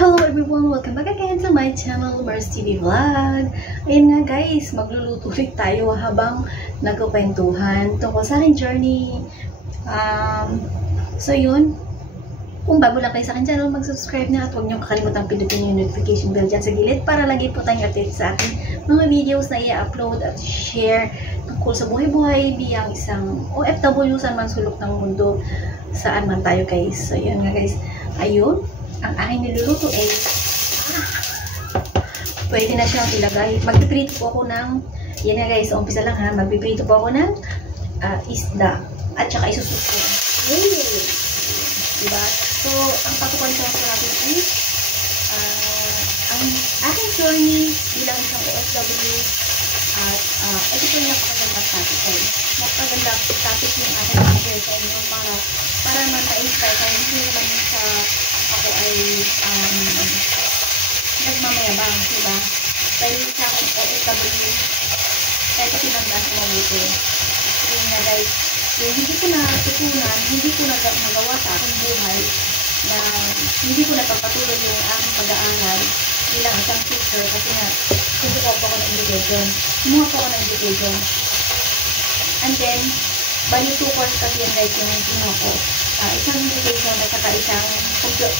Hello everyone! Welcome back again to my channel, Mars TV Vlog. Ayun nga guys, magluluto ulit tayo habang nagkukwentuhan tungkol sa aking journey. So yun, kung bago lang kayo sa aking channel, mag-subscribe na at huwag niyong kakalimutang pindutin yung notification bell dyan sa gilid para lagi po tayong update sa aking mga videos na i-upload at share tungkol sa buhay-buhay bilang isang OFW sa man sulok ng mundo saan man tayo guys. So yun nga guys, ayun. Ang aking niluluto ay pwede na siyang ilagay. Magpiprito po ako ng, yan nga guys, umpisa lang ha, magpiprito po ako ng isda at saka isusuk ko. Diba? So, ang pagkukwento ko natin ay ang aking journey bilang isang OFW at ito po yung napakagandang topic guys. Napakagandang topic yung aking share sa inyo para naman ma-inspire kayo. Hindi naman sa ako ay nagmamayabang, diba? Dahil sa akin OFW, kahit pinanggas mo mabuti. Yung nga guys, yung hindi ko natutunan, hindi ko nagawa sa aking buhay na hindi ko napapatuloy yung aking pag-aaral bilang isang teacher kasi nga, kumuha po ako ng education. And then, bali 2 course kasi yan guys yung kinuha ko. Isang education at saka isang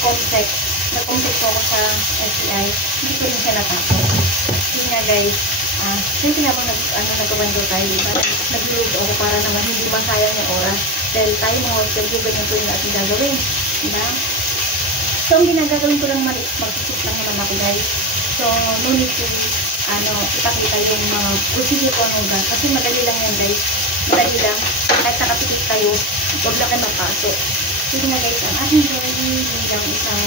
complex. Nag-complex ko ako sa SCI. Hindi ko rin siya natapos. Yun nga guys, siyempre habang nagkawando tayo, diba? Nagluluto ako para naman hindi masayang yung oras. Dahil tayo mga OFW, ganyan po yung ating gagawin. Diba? So, ang ginagagawin ko lang mag-isip lang naman ako guys. So, no need to ipakita yung mga procedure ko ano ba. Kasi madali lang yan guys. Madali lang. Kahit nakapikit kayo, huwag lang kayo mapasok. Sige na guys, ang aking journey bilang isang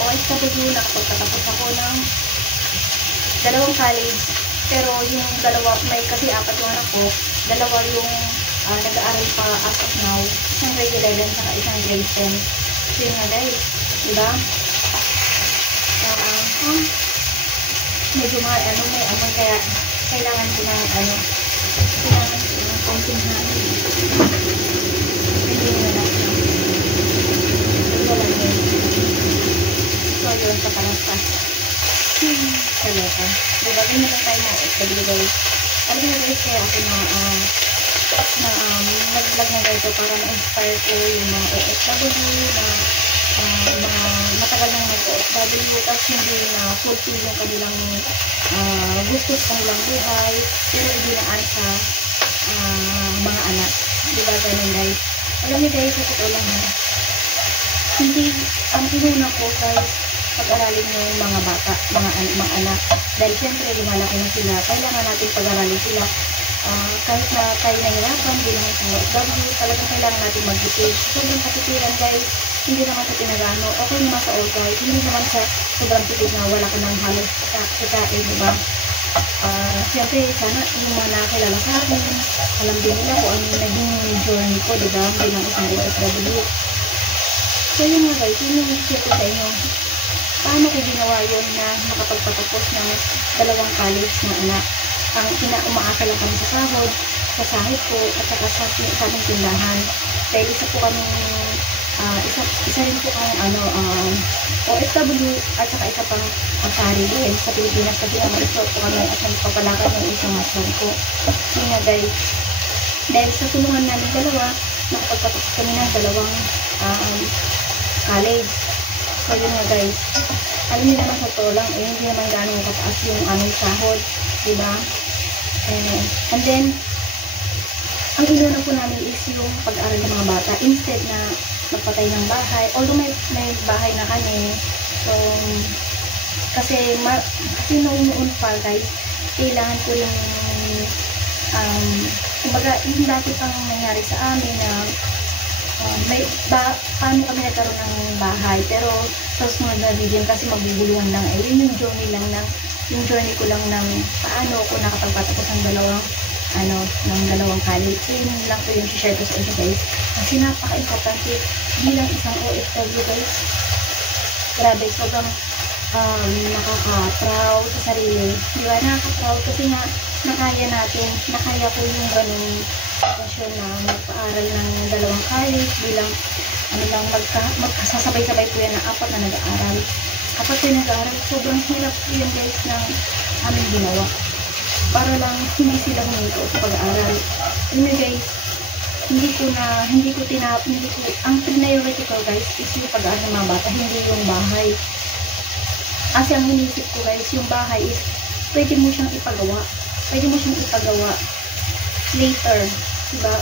OFW, nakapagtatapos ako ng 2 college. Pero yung dalawa, may kasi 4 yung anak ko, 2 yung nag-aaral pa as of now. Isang grade 11 saka isang grade 10. So yun nga guys, diba? Medyo may amoy kaya kailangan ko ng konting hangin. Hindi nyo lang. So, yun, patalaspas. Kaleta. Diba, ganyan lang tayo na OFW guys. Alam nyo guys, kaya ako nag-vlog na guys para ma-inspire ko yung mga OFW na matagal nang mag-OFW tapos hindi na fulfill yung kanilang gusto sa kanilang buhay pero ibinaan sa mga anak. Diba, ganun guys. Alam niyo guys, sa totoo lang hindi, ang inuna ko guys, pag-aralin yung mga bata, mga anak. Dahil siyempre, lumalaki na sila. Kailangan natin pag-aralin sila. Kahit na tayo nahirapan, bilang isang OFW, talagang kailangan natin mag-tipid. Sobrang katipiran guys, hindi naman sa pinagano. Okay naman sa all guys, hindi naman sa sobrang tipid na wala ka ng halos kikain, diba? Siyempre, sana yung mga nakakilala sa akin, alam din nila kung ano yung naging journey ko, diba? Bilang isang OFW. So yun nga guys, yun yung share ko sa inyo. Paano ko ginawa yun na nakapagpatapos ng 2 college na anak. Ang umaasa lang kami sa sahod, sa sahid ko, at saka sa aming tindahan. Dahil isa po kami, isa rin po ang OFW, at saka isa pang sarili sa Pilipinas kasi nga ma-export po kami at nagpapalakad ng isang husband ko. So nga guys, dahil sa tulungan namin 2, nakapagpatapos kami ng 2 college. So yun nga guys, alam niyo naman sa totoo lang, hindi naman gano'ng kataas yung aming sahod, diba? And then, ang inuna po namin is yung pag-aaral ng mga bata instead na magpatay ng bahay. Although may bahay na kami, so kasi noon pa guys, kailangan ko yung kumbaga, yung dati pang nangyari sa amin na paano kami nagkaroon ng bahay, pero sa susunod na video kasi magbubuluhan lang, yun yung journey ko lang ng paano ako nakapagpatapos ng 2 college. So yun lang po yung share ko sa inyo guys, kasi napaka-importante bilang isang OFW guys. Grabe, sobrang nakaka-proud sa sarili, diba? Nakaka-proud kasi nga nakaya ko yung ganun sitwasyon na magpa-aral ng 2 college bilang magkasasabay-sabay po yan na 4 na nag-aaral. kapag pinag-aaral, sobrang hirap yan guys ng aming ginawa. Para lang hindi sila huminto sa pag-aaral. Alam niyo guys, ang priority ko guys is yung pag-aaral ng mga bata, hindi yung bahay. Kasi ang inisip ko guys, yung bahay is, pwede mo siyang ipagawa. Pwede mo siyang ipagawa later. Diba?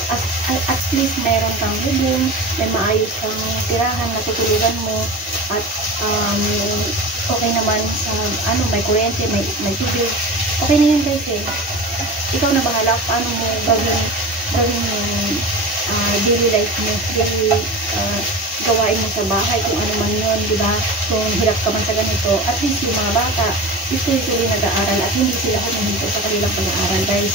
At least mayroon kang bubong, may maayos kang tirahan na tutulugan mo, at okay naman sa, may kuryente, may tubig. Okay na yun guys eh. Ikaw na bahala paano mo gawin yung daily life mo, daily gawain mo sa bahay, kung ano man yun, diba? Kung hirap ka man sa ganito, at least yung mga bata, tuloy-tuloy nag-aaral at hindi sila humihinto sa kanilang pag-aaral guys.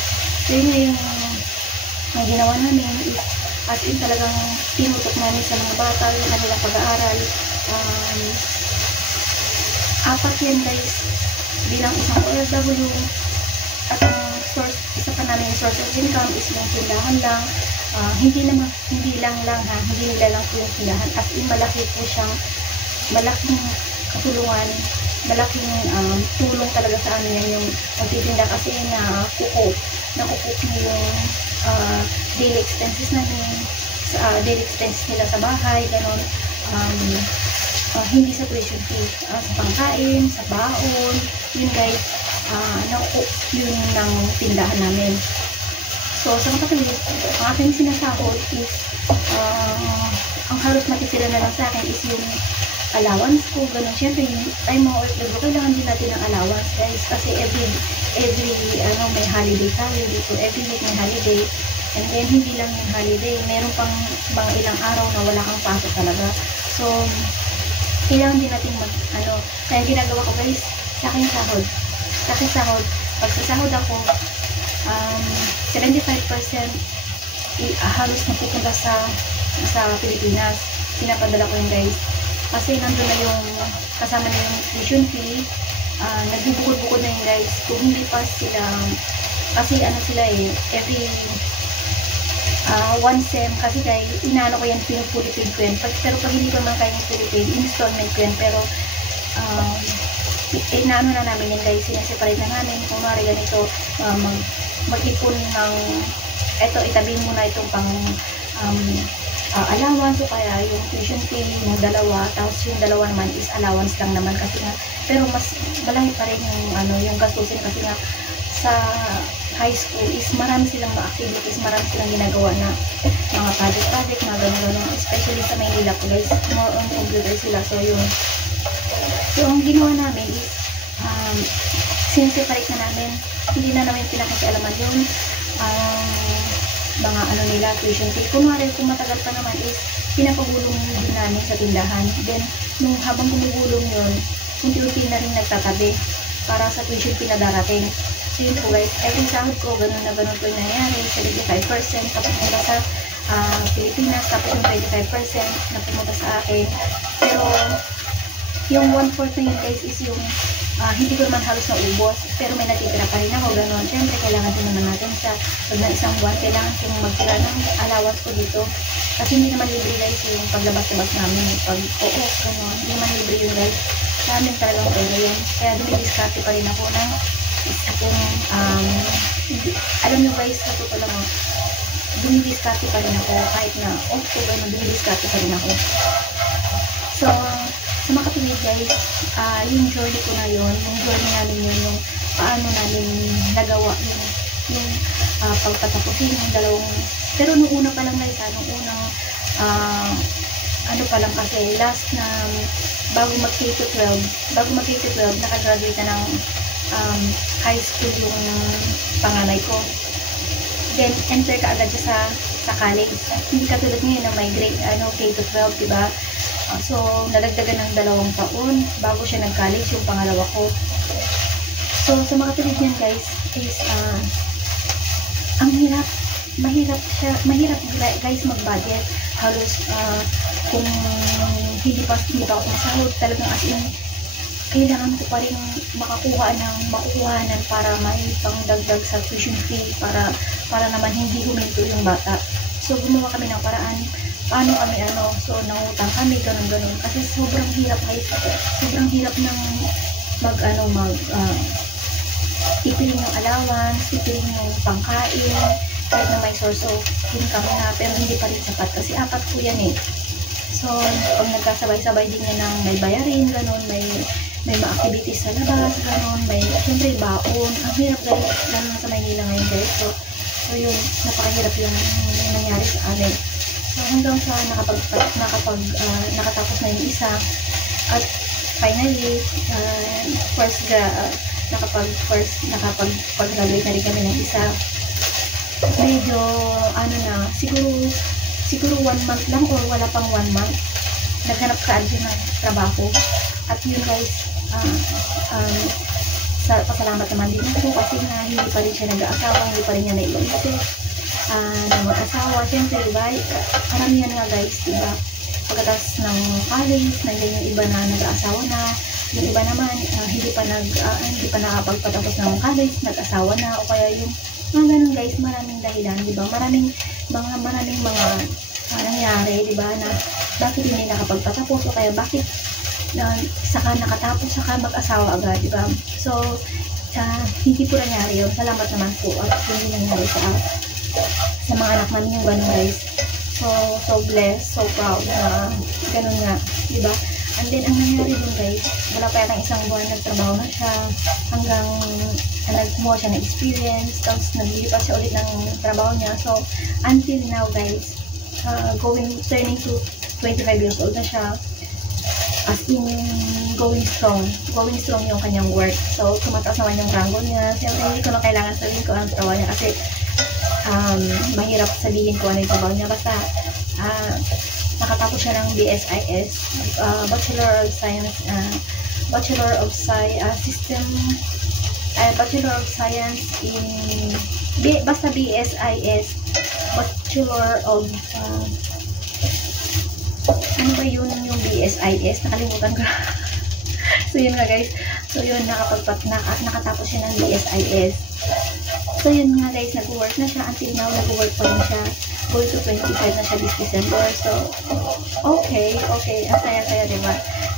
So yun yung ginawa namin is, as in talagang tinutok namin sa mga bata yung kanilang pag-aaral. 4 yan guys, bilang isang OFW, at ang isa pa namin yung source of income is yung tindahan lang. Hindi nila lang po yung tindahan, as in malaki po siyang, malaking katulungan, malaking tulong talaga sa amin yan yung magtitinda, kasi nakukup na yung daily expenses namin, daily expenses nila sa bahay, ganon. Hindi sa tuition fee, sa pangkain, sa baon, yun guys, yun ng tindahan namin. So sa mga kapatid, ang aking sinasahod is, ang halos matitira na lang sa akin is yung allowance ko, ganun. Siyempre, yung time mo OFW, kailangan din natin ng allowance guys, kasi every may holiday tayo dito, every week may holiday, and then hindi lang yung holiday, meron pang mga ilang araw na wala kang pasok talaga. So kailangan din natin kaya ginagawa ko guys, sa aking sahod, pag sasahod ako, 75% halos napupunta sa Pilipinas, pinapadala ko yun guys, kasi nandun na yung kasama na yung tuition fee, nagbubukod-bukod na yun guys. Kung hindi pa sila, kasi sila every one sem, kasi guys, inaano ko yan, pinupulipid ko yan, pero pag hindi ko naman kaya yung pulipid, installment ko yan, pero inaano na namin yan guys, sinaseparate na namin, kung mara ganito, mag-ipon ng, itabi mo na itong pang allowance, o kaya yung tuition fee ng dalawa, tapos yung dalawa naman is allowance lang naman, kasi nga, pero mas malaki pa rin yung gastusin, kasi nga sa high school is marami silang mga activities, marami silang ginagawa na mga project, mga gano'n, especially sa Maynila po guys, more on computer sila. So yun, so ang ginawa namin is sineseparate na namin, hindi na namin pinakikialaman yung mga nila, tuition fee. Kung matagal pa naman is pinapagulong din namin sa tindahan, then nung habang gumugulong yun, unti-unti na rin nagtatabi para sa tuition fee na darating. So yun po guys, every sahod ko, ganun po yung nangyari, 75% napupunta sa Pilipinas, tapos yung 25% napupunta sa akin. Pero yung 1/4 na yun guys is yung hindi ko naman halos naubos, pero may natitira pa rin ako, ganun. Siyempre, kailangan din naman natin sa pag na isang buwan, kailangan kong magtira ng allowance ko dito. Kasi hindi naman libre guys yung paglabas-labas namin, pag ganun. Hindi naman libre yun guys. Sa amin talagang pwede yun. Kaya dumidiskarte pa rin ako ng isa kong, alam nyo guys, sa totoo lang, dumidiskarte pa rin ako, kahit na off ko, ganun, dumidiskarte pa rin ako. So, sa mga kapatid guys, yung journey ko na yun, yung journey namin yun, yung paano namin nagawa yung pagpatapusin yung dalawang, pero nung una pa lang guys, nung unang pa lang kasi, last na bago mag K-12, nakagraduate na ng high school yung panganay ko. Then, enter ka agad siya sa college. Hindi katulad ngayon na may grade, K-12, diba? So, nadagdagan ng 2 taon bago siya nag-college, yung pangalawa ko. So, sa mga kapatid niyan guys, is, ang mahirap guys mag-budget. Halos, kung hindi pa ako masahod, talagang as in, kailangan ko pa rin makukuhanan para may pangdagdag sa tuition fee, para naman hindi huminto yung bata. So, gumawa kami ng paraan paano kami so nangutang kami, ganun. Kasi sobrang hirap guys. Sobrang hirap ng ipiling yung allowance, ipiling yung pangkain, kahit na may source of income na, pero hindi pa rin sapat kasi 4 po yan eh. So, pag nagkasabay-sabay din yan ng may bayarin, ganun, may mga activities sa labas, ganun, may siyempre baon. Ang hirap guys, ganun sa Maynila ngayon guys. So yun, napakahirap yung nangyari sa amin. So hanggang sa nakatapos na yung isa, at finally, nakapag-graduate na rin kami ng isa. Medyo, siguro 1 month lang or wala pang 1 month, naghanap ka din ng trabaho. At yun guys, pasalamat naman din ako kasi nga hindi pa rin siya nag-aasawa, hindi pa rin niya naiisip na mag-asawa. Siyempre, diba? Karamihan nga guys, diba? Pagkatapos ng college, nandiyan yung iba na nag-aasawa na, yung iba naman hindi pa nakapagpatapos ng college, nag-asawa na, o kaya yung mga ganun guys, maraming dahilan, diba? Maraming mga nangyari, diba? Na bakit hindi nakapagpatapos, o kaya bakit saka nakatapos, saka mag-asawa agad, diba? So, hindi po nangyari yun. Salamat naman po at hindi nangyari sa mga anak namin yung ganun guys. So blessed, so proud na ganun nga, diba? And then, ang nangyari dun guys, wala pa yatang 1 buwan nagtrabaho na siya, hanggang nagmuha siya ng experience, tapos naglilipas siya ulit ng trabaho niya. So, until now guys, turning to 25 years old na siya, as in going strong yung kanyang work. So, tumataas naman yung rango niya. Siyempre, hindi ko na kailangan sabihin ko ang trabaho niya kasi mahirap sabihin ko ano yung trabaho niya. Basta, nakatapos siya ng BSIS, Bachelor of Science in, basta BSIS, Bachelor of, ano ba yun yung BSIS? Nakalimutan ko. So, yun nga guys. So, yun, nakatapos siya ng BSIS. So, yun nga guys, nag-work na siya. Until now, nag-work pa rin siya. Going to 25 na siya this December. So, okay. Ang saya-saya, diba?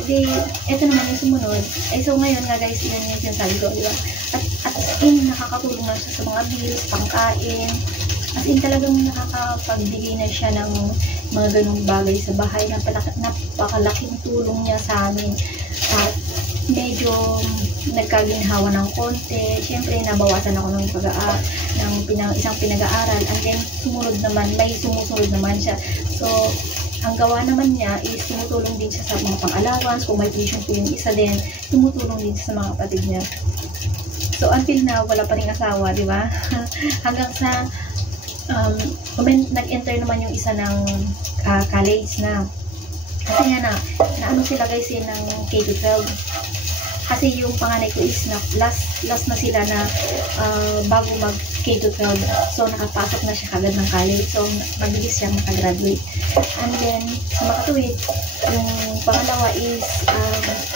Di, ito naman yung sumunod. So, ngayon nga guys, yun yung sinasabi ko, diba? At in, nakakatulong na siya sa mga bills, pangkain. As in, talagang nakakapagbigay na siya ng mga ganung bagay sa bahay. Napakalaking tulong niya sa amin. At medyo nagkaginhawa ng konti. Siyempre, nabawasan ako ng isang pinag-aaral. And then, sumusunod naman siya. So, ang gawa naman niya is tumutulong din siya sa mga pang-allowance. Kung may tuition po yung isa din, tumutulong din siya sa mga kapatid niya. So, until now, wala pa rin asawa, di ba? Hanggang sa nag-enter naman yung isa ng college na. Kasi nga na sila guys ng K-12. Kasi yung panganay ko is last na sila na bago mag K-12. So, nakapasok na siya kagad ng college. So, mabilis siya makagraduate. And then, sa makatuwid, yung pangalawa is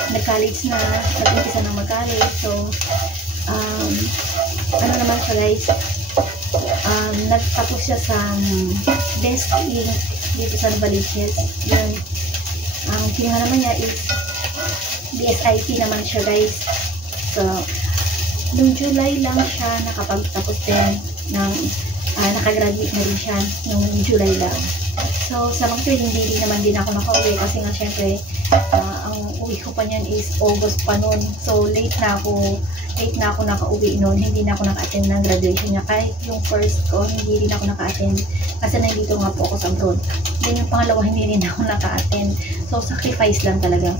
nag-college na, nag-umpisa na mag-college. So, ano naman siya guys, nagtapos siya sa desk dito sa Novaliches. Yun. Ang kinuha naman niya is BSIT naman siya guys. So, noong July lang siya nakapagtapos din ng nakagraduate na rin siya noong July lang. So, sa mga hindi naman din ako nakauwi kasi nga syempre ang uwi ko pa niyan is August pa noon. So, late na ako nakauwi noon. Hindi na ako naka-attend ng graduation niya. Kahit yung first ko, hindi rin ako naka-attend kasi nandito nga po ako sa abroad. Then yung pangalawa, hindi rin ako naka-attend. So, sacrifice lang talaga.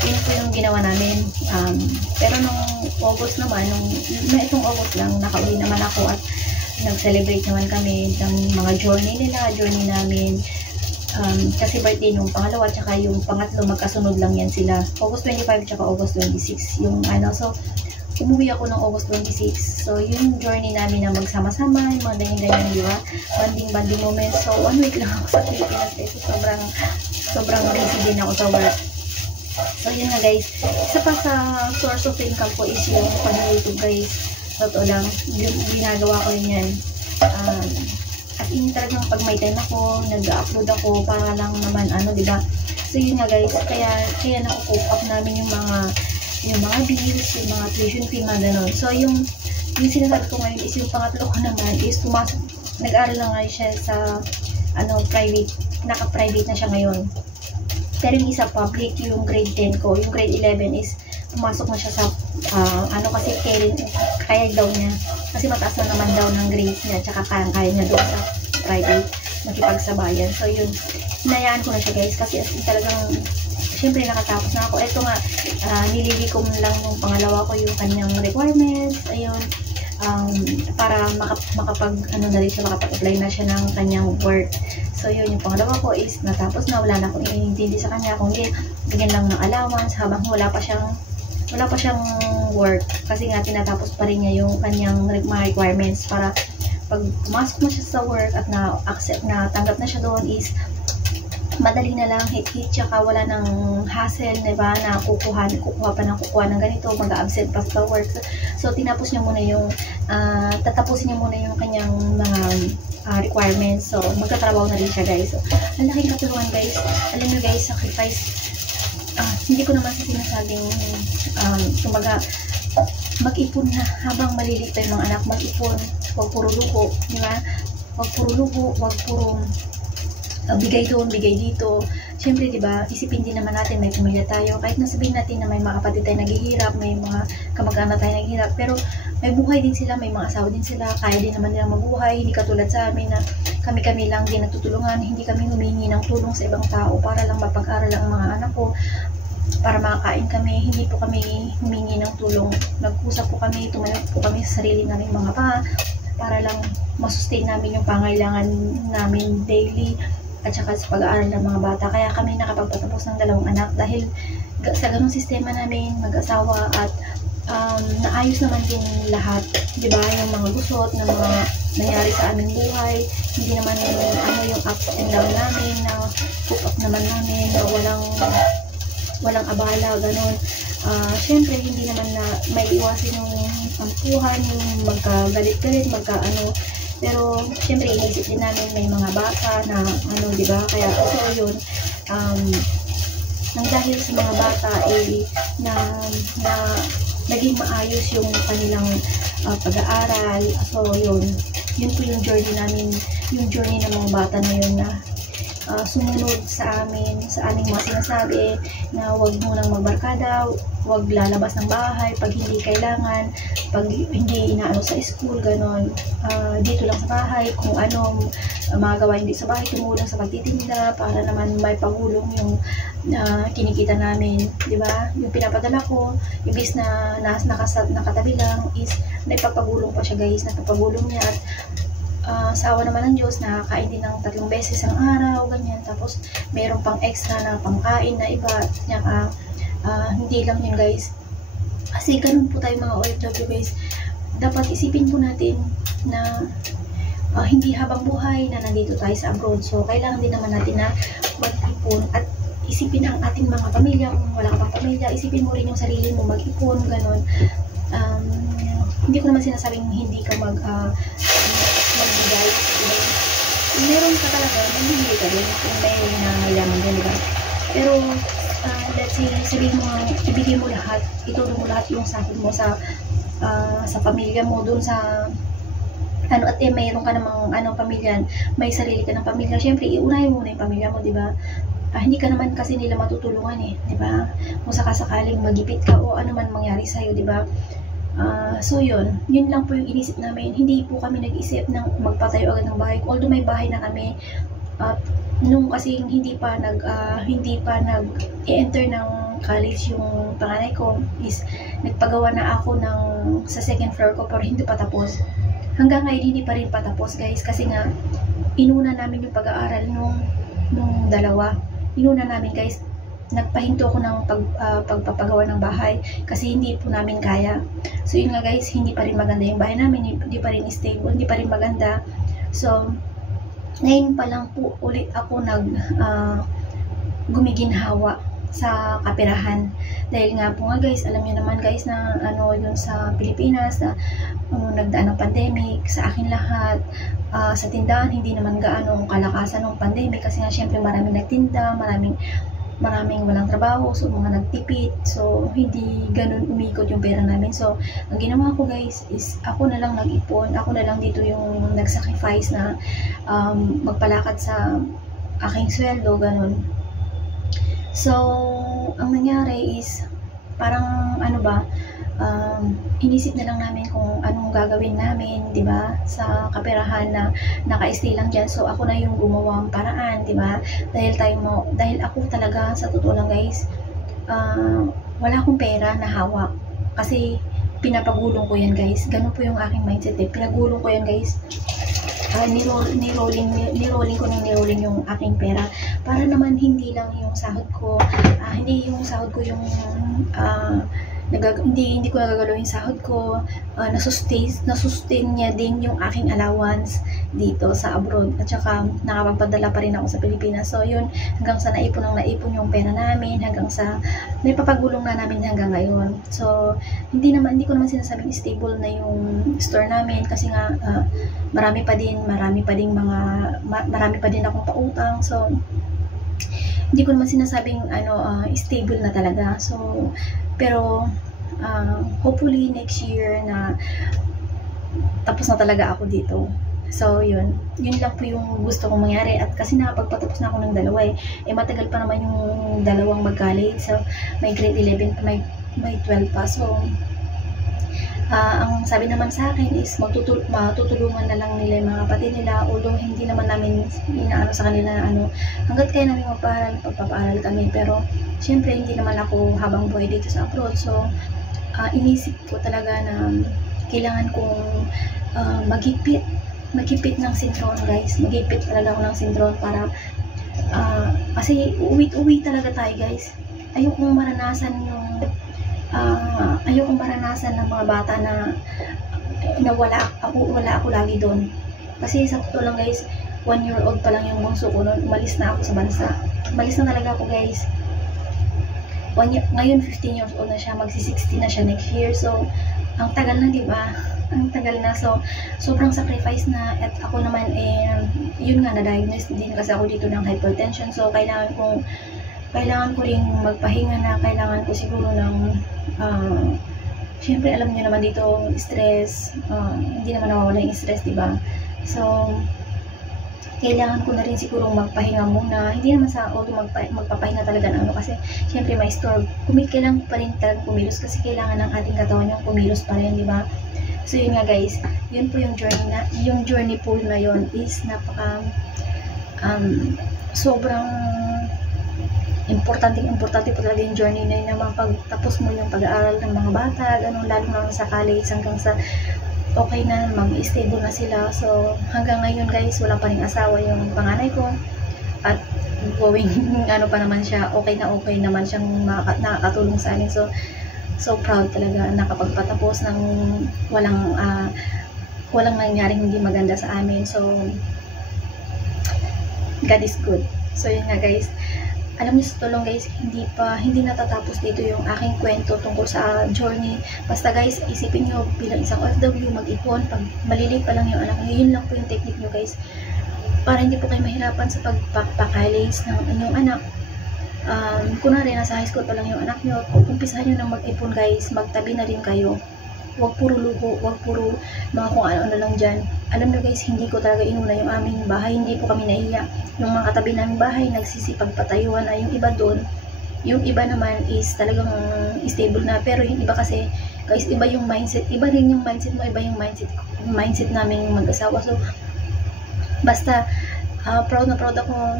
Yun po yung ginawa namin. Pero nung August naman, itong August lang, nakauwi naman ako at nag-celebrate naman kami ng mga journey namin. Kasi birthday nung pangalawa tsaka yung pangatlo, magkasunod lang yan sila. August 25 tsaka August 26 yung so umuwi ako ng August 26. So yung journey namin na magsama-sama, yung mga ganyan-ganyan, di ba? Banding moments. So 1 week lang ako sa Pilipinas kasi sobrang busy din ako sa work. So yun nga guys, isa pa sa source of income ko is yung pag-YouTube guys. Totoo lang, ginagawa ko yun yan. As as in talagang pag may time ako, nag-upload ako para lang naman ano, di ba? So yun nga guys, kaya nakukup up namin yung mga bills, yung mga tuition fee, mga ganon. So yung sinasabi ko ngayon is yung pangatlo ko naman is pumasok, nag-aral na nga siya sa private, naka-private na siya ngayon. Pero yung isa public, yung grade 10 ko, yung grade 11 is pumasok na siya sa kasi kaya daw niya, kasi mataas na naman daw ng grade niya, tsaka kaya niya doon sa private makipagsabayan. So yun, hinayaan ko na siya guys, kasi as in talagang syempre nakatapos na ako. Ito nga, nililikom lang nung pangalawa ko yung kanyang requirements, ayun, para makapag-apply na siya ng kanyang work. So yun, yung pangalawa ko is natapos na, wala na akong inintindi sa kanya, kung hindi, bigyan lang ng allowance habang wala pa siyang work, kasi nga tinatapos pa rin niya yung kanyang mga requirements, para pag pumasok na siya sa work at tanggap na siya doon is madali na lang, hit, tsaka wala nang hassle, diba, na kukuha ng ganito, mag-absent pa sa work. So tinapos niya muna yung tatapusin niya muna yung kanyang mga requirements. So magtatrabaho na rin siya guys. So ang laking katulungan guys, alam niyo guys, sacrifice. Hindi ko naman sinasabing kumbaga mag-ipon na habang maliliit pa yung mga anak, mag-ipon, huwag puro luho, di ba? Huwag puro luho, huwag puro bigay doon, bigay dito. Siyempre, di ba, isipin din naman natin, may pamilya tayo, kahit nasabihin natin na may mga kapatid tayo naghihirap, may mga kamag-anak tayo naghihirap, pero may buhay din sila, may mga asawa din sila, kaya din naman nilang mabuhay. Hindi katulad sa amin na kami lang din natutulungan, hindi kami humingi ng tulong sa ibang tao para lang mapag-aral ang mga anak ko, para makakain kami. Hindi po kami humingi ng tulong, nag-usap po kami, tumayo po kami sa sarili namin mga para lang masustain namin yung pangailangan namin daily, at saka sa pag-aaral ng mga bata. Kaya kami nakapagpatapos ng 2 anak dahil sa ganung sistema namin mag-asawa, at naayos naman din lahat, di ba, yung mga gusot na mga nangyari sa aming buhay. Hindi naman yung ups and down namin, na cook up naman namin, na walang abala, ganun. Syempre hindi naman na may iwasin yung tampuhan, yung magkagalit-galit, pero syempre inisip din namin may mga bata na di ba? Kaya so yun, nang dahil sa mga bata na naging maayos yung kanilang pag-aaral. So yun po yung journey namin, yung journey ng mga bata na yun, na sumunod sa aming mga sinasabi na huwag munang magbarkada, huwag lalabas ng bahay pag hindi kailangan, pag hindi inaano sa school, ganon. Dito lang sa bahay, kung mga gawain dito sa bahay, tumulong sa pagtitinda para naman may pagulong yung kinikita namin, di ba? Yung pinapadala ko, ibis na nakatabi lang, is naipapagulong pa siya guys, napapagulong niya. At sa awa naman ng Diyos, nakakain din ng 3 beses ang araw, ganyan. Tapos mayroon pang extra na pangkain na iba. Hindi lang yun guys, kasi ganun po tayo mga OFW guys. Dapat isipin po natin na hindi habang buhay na nandito tayo sa abroad. So kailangan din naman natin na mag-ipon, at isipin ang ating mga pamilya. Kung wala ka pang pamilya, isipin mo rin yung sarili mo, mag-ipon, ganun. Hindi ko naman sinasabing hindi ka magbigay. Meron ka talaga, magbibigay ka rin kung may nangailangan din, diba? Pero let's say, sabihin mo, ibigay mo lahat, itulong mo lahat yung sahod mo sa pamilya mo, dun sa at mayroon ka namang pamilya, may sarili ka ng pamilya, syempre iunahin mo na yung pamilya mo, diba? Hindi ka naman kasi nila matutulungan diba? Kung sakasakaling magipit ka o ano man mangyari sa'yo, diba? So yun lang po yung inisip namin. Hindi po kami nag-isip ng magpatayo agad ng bahay, although may bahay na kami. Nung kasi hindi pa nag-enter ng college yung panganay ko, is nagpagawa na ako sa 2nd floor ko, pero hindi pa tapos. Hanggang ngayon hindi pa rin patapos guys, kasi nga inuna namin yung pag-aaral nung dalawa. Inuna namin guys, nagpahinto ako ng pagpapagawa ng bahay kasi hindi po namin kaya. So yun nga guys, hindi pa rin maganda yung bahay namin, hindi pa rin stable, hindi pa rin maganda. So ngayon pa lang po ulit ako gumiginhawa sa kaperahan. Dahil nga po nga guys, alam niyo naman guys na ano yun sa Pilipinas na nagdaan ng pandemic, sa akin lahat, sa tindahan hindi naman gaano kalakasan ng pandemic kasi nga syempre maraming nagtinda, maraming walang trabaho, so mga nagtipid, so hindi ganun umikot yung pera namin. So ang ginawa ko guys is ako na lang nag-ipon, ako na lang dito yung nag-sacrifice na magpalakad sa aking sweldo, ganun. So ang nangyari is parang ano ba, inisip na lang namin kung anong gagawin namin, di ba, sa kaperahan na naka-stay lang dyan. So ako na yung gumawa ng paraan, di ba, dahil ako talaga sa totoo lang guys, wala akong pera na hawak kasi pinapagulong ko yan guys. Ganun po yung aking mindset pinagulong ko yan guys. Nirolling ko yung aking pera para naman hindi lang yung sahod ko, hindi yung sahod ko yung hindi ko nagagalaw yung sahod ko, nasustain niya din yung aking allowance dito sa abroad, at saka nakapagpadala pa rin ako sa Pilipinas. So yun, hanggang sa naipon yung pera namin, hanggang sa naipapagulong na namin hanggang ngayon. So hindi ko naman sinasabing stable na yung store namin kasi nga marami pa din akong pautang. So hindi ko naman sinasabing stable na talaga. So pero hopefully next year na tapos na talaga ako dito. So yun lang po yung gusto kong mangyari, at kasi nakapagpatapos na ako ng dalawa matagal pa naman yung dalawang mag-college. So may grade 11 may 12 pa. So ang sabi naman sa akin is matutulungan na lang nila yung mga kapatid nila, although hindi naman namin inaano sa kanila na hanggat kaya namin pagpapaaral kami. Pero syempre hindi naman ako habang buhay dito sa abroad. So inisip ko talaga na kailangan kong magipit ng sintron guys. Magipit talaga ako ng sintron para kasi uwi talaga tayo guys. Ayokong maranasan ng mga bata na wala ako lagi doon. Kasi sa totoo lang guys, 1-year-old pa lang yung bunso ko noon, umalis na ako sa bansa. Umalis na talaga ako guys. Ngayon 15 years old na siya, magsi-16 na siya next year. So ang tagal na, di ba? Ang tagal na. So sobrang sacrifice na, at ako naman yun nga, na-diagnose din kasi ako dito ng hypertension. So kailangan ko ring magpahinga na, kailangan ko siguro ng syempre alam niyo naman dito stress, hindi naman nawawala yung stress, di ba? So kailangan ko na rin siguro magpahinga muna, hindi naman sa although magpapahinga talaga na kasi syempre may store, kailangan pa rin talagang kumilos kasi kailangan ng ating katawan yung kumilos pa rin, di ba? So yun nga guys, yun po yung journey po na yun is napaka sobrang importante po talaga yung journey na yun, na mapagtapos mo yung pag-aaral ng mga bata, ganun, lalo na sa college, hanggang sa okay na, mag-stable na sila. So hanggang ngayon guys, wala pa rin asawa yung panganay ko, at going pa naman siya, okay naman siyang nakakatulong sa amin. So proud talaga, nakapagpatapos ng walang nangyaring hindi maganda sa amin. So God is good. So yun nga guys, alam niyo sa tulong guys, hindi natatapos dito yung aking kwento tungkol sa journey. Basta guys, isipin niyo bilang isang OFW, mag-ipon, pag maliliit pa lang yung anak niyo, yun lang po yung technique niyo guys, para hindi po kayo mahirapan sa pagpapakalis ng inyong anak. Kunwari nasa high school pa lang yung anak niyo, umpisahan niyo nang mag-ipon guys, magtabi na rin kayo. Huwag puro luho, huwag puro mga kung ano-ano lang dyan. Alam nyo guys, hindi ko talaga inuna yung aming bahay, hindi po kami naiya. Yung mga katabi naming bahay, nagsisipag patayuan na yung iba doon. Yung iba naman is talagang stable na, pero yung iba kasi, guys, iba yung mindset. Iba rin yung mindset mo, iba yung mindset naming mag-asawa. So, basta, proud na proud ako,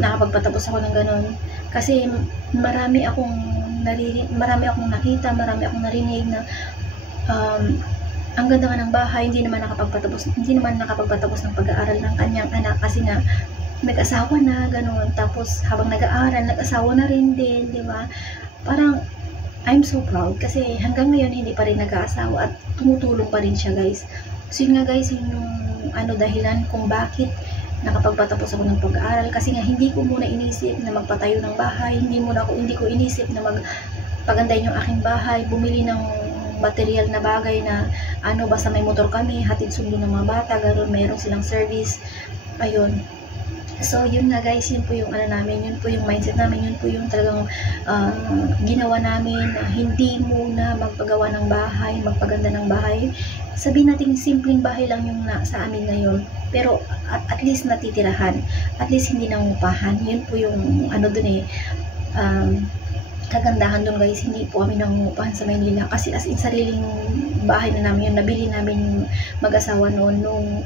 nakapagpatapos ako ng ganun. Kasi marami akong nakita, marami akong narinig na ang ganda nga ng bahay, hindi naman nakapagpatapos ng pag-aaral ng kanyang anak kasi nga nag-asawa na, gano'n. Tapos habang nag-aaral, nag-asawa na rin din, di ba? Parang I'm so proud kasi hanggang ngayon hindi pa rin nag-aasawa at tumutulong pa rin siya guys. So yun nga guys, yung dahilan kung bakit nakapagpatapos ako ng pag-aaral, kasi nga hindi ko muna inisip na magpatayo ng bahay, hindi ko inisip na magpagandahin yung aking bahay, bumili ng material na bagay na basta may motor kami, hatid sundo ng mga bata, gano'n, mayroon silang service, ayun. So, yun nga guys, yun po yung namin, yun po yung mindset namin, yun po yung talagang ginawa namin na hindi muna magpagawa ng bahay, magpaganda ng bahay. Sabihin natin, simpleng bahay lang yung sa amin ngayon, pero at least natitirahan, at least hindi nangupahan. Yun po yung dun kagandahan doon guys, hindi po kami nangungupahan sa Maynila, kasi as in sariling bahay na namin yun, nabili namin mag-asawa noon, nung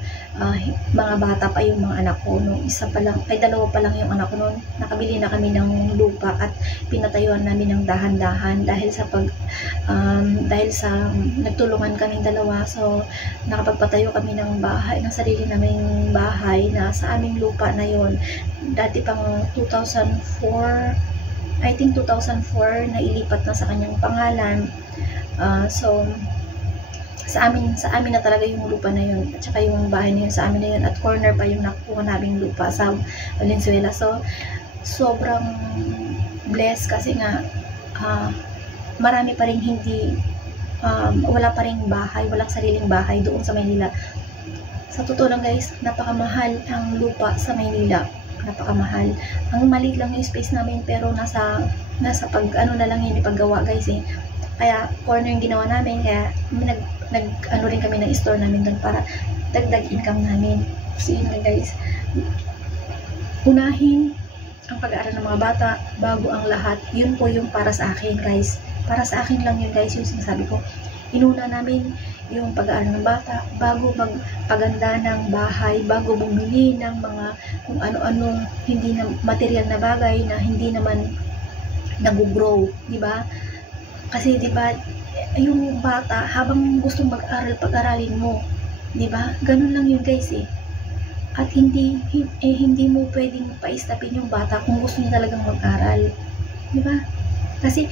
mga bata pa yung mga anak ko, nung dalawa pa lang yung anak ko noon, nakabili na kami ng lupa at pinatayuan namin ng dahan-dahan dahil sa nagtulungan kaming dalawa. So nakapagpatayo kami ng bahay, ng sarili naming bahay na sa aming lupa na yon. Dati pang 2004, I think 2004 na ilipat na sa kanyang pangalan. So sa amin na talaga yung lupa na yun, at saka yung bahay na yun sa amin na yun, at corner pa yung nakuha naming lupa sa Valenzuela. So sobrang blessed, kasi nga marami pa rin wala pa rin bahay, walang sariling bahay doon sa Maynila. Sa totoo lang guys, napakamahal ang lupa sa Maynila, napakamahal. Ang maliit lang yung space namin, pero nasa pag na lang yun ipaggawa guys eh. Kaya corner yung ginawa namin, kaya nag rin kami ng store namin doon para dagdag income namin. So yun lang guys, unahin ang pag-aaral ng mga bata bago ang lahat. Yun po yung para sa akin guys, para sa akin lang yun guys, yung sinasabi ko. Inuna namin yung pag-aaral ng bata bago magpaganda ng bahay, bago bumili ng mga kung ano-anong hindi na material na bagay na hindi naman nag-grow, di ba? Kasi di ba yung bata habang gustong mag-aral, pag-aralin mo, di ba? Ganun lang yun guys eh. At hindi mo pwedeng pa-stopin yung bata kung gusto niya talagang mag-aral, di ba? Kasi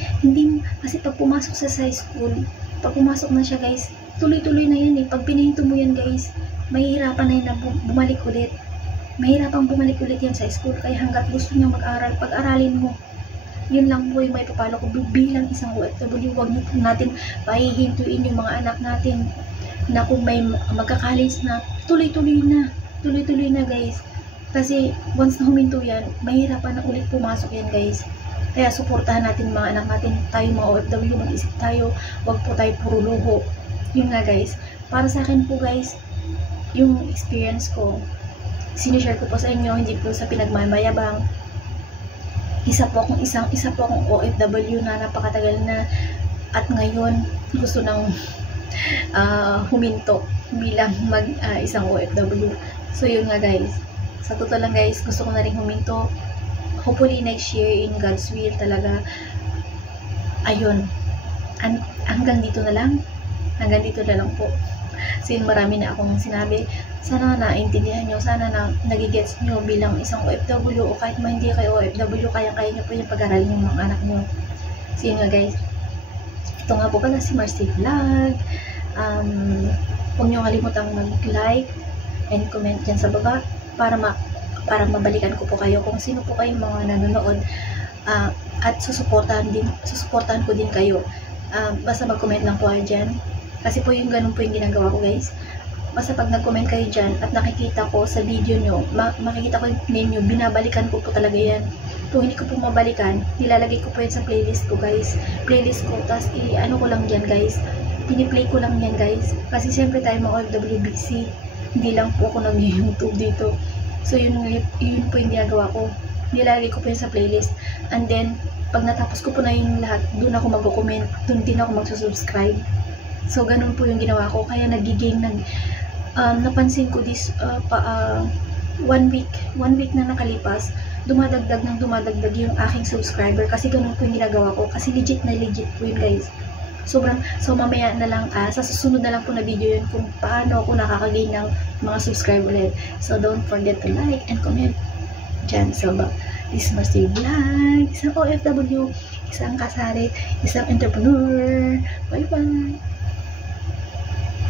pag pumasok sa school, pag pumasok na siya guys, tuloy-tuloy na yan eh. Pag pinahinto mo yan guys, mahihirapan na yan na bumalik ulit. Mahirapang bumalik ulit yan sa school. Kaya hanggat gusto niya mag-aral, pag-aralin mo. Yun lang po yung may papalo ko bilang isang OFW. Huwag niyo po natin pahihintuin yung mga anak natin na kung may magka-college na, tuloy-tuloy na guys. Kasi once na huminto yan, mahirapan na ulit pumasok yan guys. Kaya suportahan natin mga anak natin, tayo mga OFW, mag-isip tayo, wag po tayo puro luho. Yun nga guys, para sa akin po guys, yung experience ko, sinishare ko po sa inyo, hindi po sa pinagmamayabang. Isa po akong OFW na napakatagal na, at ngayon gusto nang huminto bilang isang OFW. So yun nga guys, sa totoo lang guys, gusto ko na rin huminto. Hopefully next year, in God's will talaga. Ayun, hanggang dito na lang po. Sin marami na akong sinabi. Sana naintindihan nyo, sana nagigets nyo bilang isang OFW, o kahit man hindi kayo OFW, kaya nyo po yung pag-aralin ng mga anak nyo. So yun nga guys, ito nga po pala si Marcy Vlog. Huwag nyo kalimutang mag-like and comment dyan sa baba para mabalikan ko po kayo kung sino po kayong mga nanonood, at susuportahan ko din kayo. Basta mag-comment lang po kayo dyan, kasi po yung ganun po yung ginagawa ko guys. Basta pag nag-comment kayo dyan at nakikita ko sa video nyo, makikita ko yung name nyo, binabalikan ko po talaga yan. Kung hindi ko po mabalikan, nilalagay ko po yan sa playlist ko guys, tas ko lang yan guys, piniplay ko lang yan guys, kasi siyempre tayo mga OFW busy, hindi lang po ako nag-YouTube dito. So yun po yung ginagawa ko, nilalagay ko po yun sa playlist, and then pag natapos ko po na yung lahat, doon ako mag-comment, doon din ako magsusubscribe. So ganun po yung ginawa ko, kaya napansin ko this 1 week na nakalipas, dumadagdag yung aking subscriber, kasi ganun po yung ginagawa ko, kasi legit po yun guys. So mamaya na lang, sa susunod na lang po na video yun kung paano ako nakakagain ng mga subscriber ulit. So don't forget to like and comment dyan. So this is Marcy Vlog, isang OFW, isang kasari, isang entrepreneur. Bye bye.